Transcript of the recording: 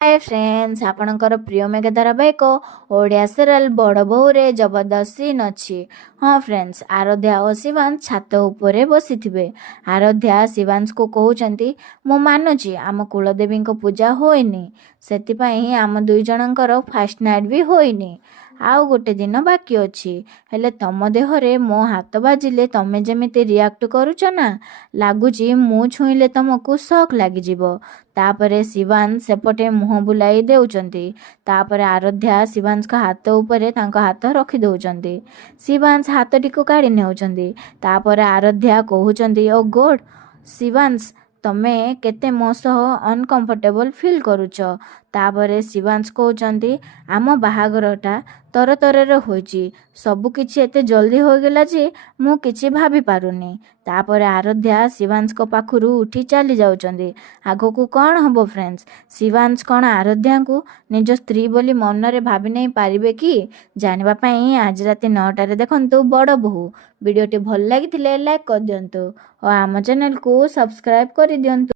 Hi friends आपणकर प्रिय मेघ धारावाहिक ओडिया सीरियल बड़ बोरे जबरदस्त सीन अच्छी। हाँ फ्रेंड्स, आराध्या और शिवांश छात उपरे बसी थे। आराध्या शिवांश को कहते मु मानुची आम कुलदेवी पूजा होइनी, सेतिपाई आम दुई जनकर फास्ट नाइट भी होइनी। आउ गोटे दिन बाकी अच्छी, हेले तम देहरे मो हाथ बाजिले तमे जेमिति रिएक्ट करूच ना, लगुच मु छुईले तुमको शक लगिଯିब। तापरे शिवांश सेपटे मुह बुलाई देउचंती। तापरे आराध्या शिवांश का हाथ उपरे तांको हाथ रखी दउचंती। शिवांश हाथटीको काढ़ी नेउचंती। तापरे आराध्या कहउचंती ओ गॉड शिवांश तमे केते मो सह अनकंफर्टेबल फील करूच। तापरे शिवांश कहउचंती आम बाहागरटा तर तरे होइची, सबु किछि एते जल्दी हो गेला जे मु किछि भाभी पारुनी। तापरे आराध्या शिवांश को पाखुरु उठी चली जाउचंदी। आगो को कौन हबो फ्रेंड्स? शिवांश कौन आराध्या को निज स्त्री बोली मनरे भाभी नहीं पारिबे कि? जानिबा पई आज राति 9 देखंतु बड़ बहु। वीडियोटी भल लागिथिले लाइक कर दियंतु और आम चैनल को सब्सक्राइब कर दियंतु।